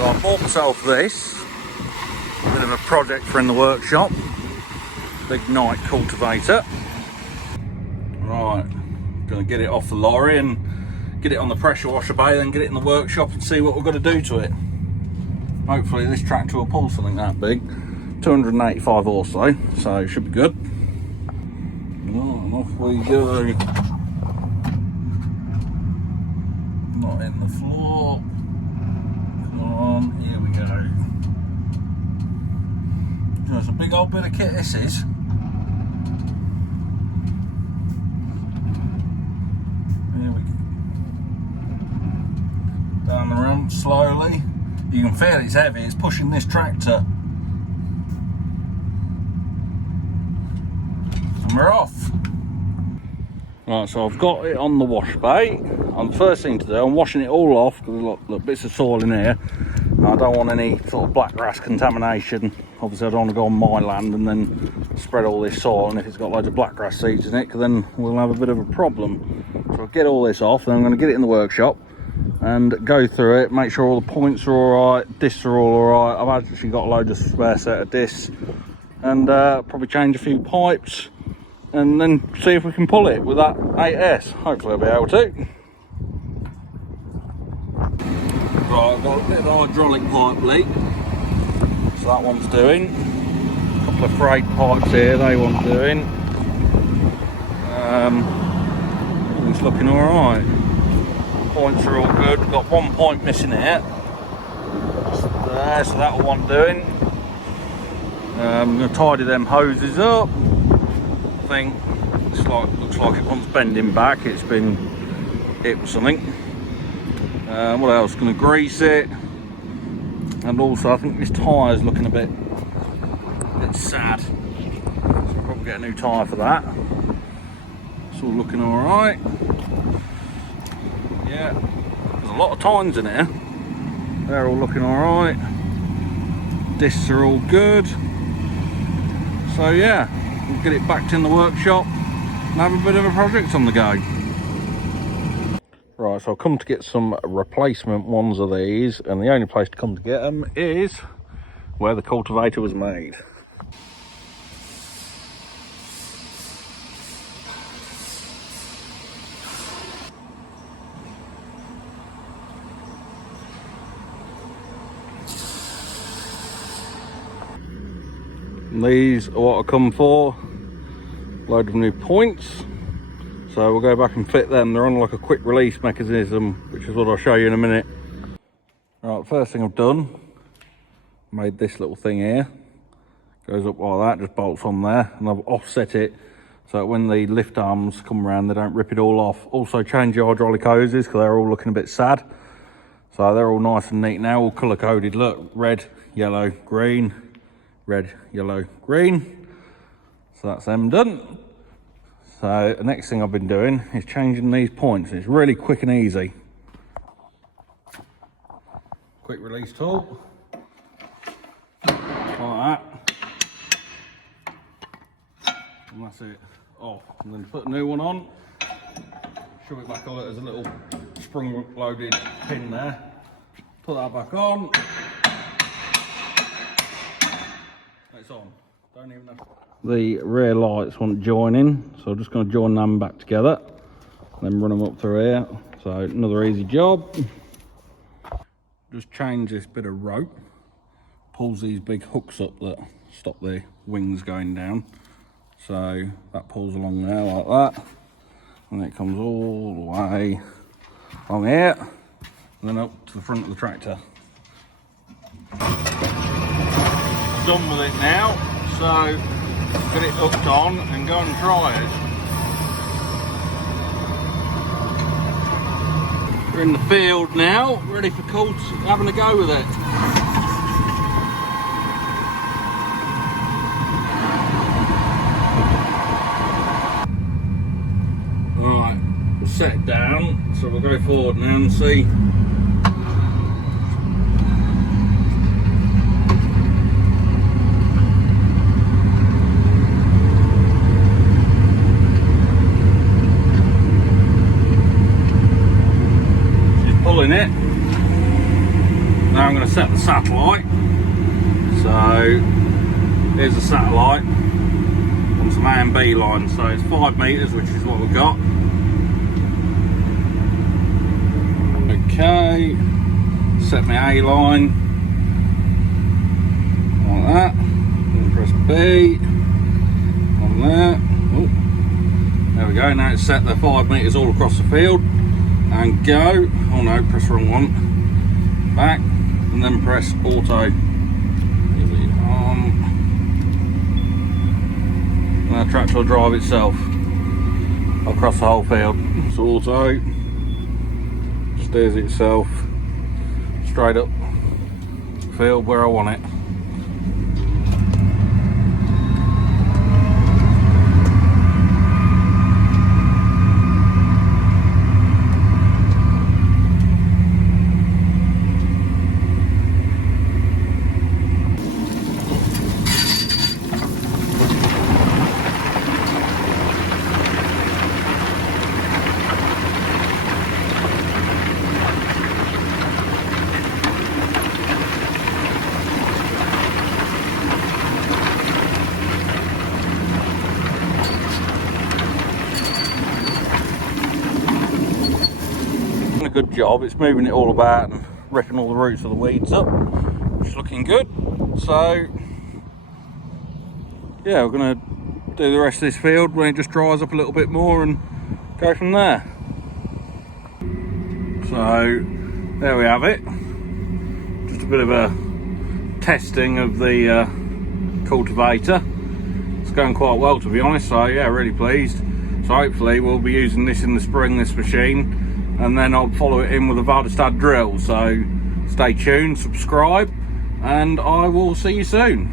So I bought myself this, bit of a project for in the workshop, big night cultivator. Right, gonna get it off the lorry and get it on the pressure washer bay, then get it in the workshop and see what we're going to do to it. Hopefully this tractor will pull something that big. 285 horsepower, so it should be good. Oh, and off we go. Not in the floor. Come on, here we go. There's a big old bit of kit this is. Here we go. Down the ramp slowly. You can feel it's heavy, it's pushing this tractor. And we're off. Right, so I've got it on the wash bay. And the first thing to do, I'm washing it all off because there's look, bits of soil in here. I don't want any sort of black grass contamination. Obviously I don't want to go on my land and then spread all this soil, and if it's got loads of black grass seeds in it, then we'll have a bit of a problem. So I'll get all this off, then I'm going to get it in the workshop and go through it, make sure all the points are alright, discs are all alright. I've actually got a load of spare set of discs, and probably change a few pipes and then see if we can pull it with that 8S. Hopefully I'll be able to. Right, I've got a bit of hydraulic pipe leak, so that one's doing. A couple of freight pipes here, they want doing. Everything's looking alright. Points are all good. We've got one point missing here. Just there, so that'll want doing. I'm going to tidy them hoses up. I think it's looks like it wants bending back. It's been hit with something. What else? Going to grease it. And also I think this tyre's looking a bit sad. So I'll probably get a new tyre for that. It's all looking alright. Yeah, there's a lot of tines in here. They're all looking alright. Discs are all good. So yeah, we'll get it back in the workshop and have a bit of a project on the go. Right, so I've come to get some replacement ones of these, and the only place to come to get them is where the cultivator was made. And these are what I come for. Load of new points. So we'll go back and fit them. They're on like a quick release mechanism, which is what I'll show you in a minute. Right, first thing I've done, made this little thing here. Goes up like that, just bolts on there, and I've offset it so that when the lift arms come around, they don't rip it all off. Also change the hydraulic hoses because they're all looking a bit sad. So they're all nice and neat now, all colour coded. Look, red, yellow, green, red, yellow, green. So that's them done. So the next thing I've been doing is changing these points. It's really quick and easy. Quick release tool. Like that. And that's it. Off. And then put a new one on. Shove it back on. There's a little spring loaded pin there. Put that back on. It's on. Don't even have to. The rear lights want joining, so I'm just going to join them back together, then run them up through here. So another easy job. Just change this bit of rope, pulls these big hooks up that stop the wings going down. So that pulls along there like that, and it comes all the way along here, and then up to the front of the tractor. Done with it now, so get it hooked on and go and try it. We're in the field now, ready for Colt having a go with it. Alright, we'll set it down, so we'll go forward now and see. Pulling it. Now I'm going to set the satellite. So here's the satellite on some A and B lines. So it's 5 metres, which is what we've got. Okay, set my A line like that. Then press B on there. Oh, there we go. Now it's set the 5 metres all across the field. And go. Oh no, press the wrong one. Back, and then press auto. And the tractor will drive itself across the whole field. It's auto. Steers itself straight up the field where I want it. A good job. It's moving it all about and ripping all the roots of the weeds up, which is looking good. So yeah, we're going to do the rest of this field when it just dries up a little bit more and go from there. So there we have it, just a bit of a testing of the cultivator. It's going quite well, to be honest, so yeah, really pleased. So hopefully we'll be using this in the spring, this machine, and then I'll follow it in with a Vardestad drill. So stay tuned, subscribe, and I will see you soon.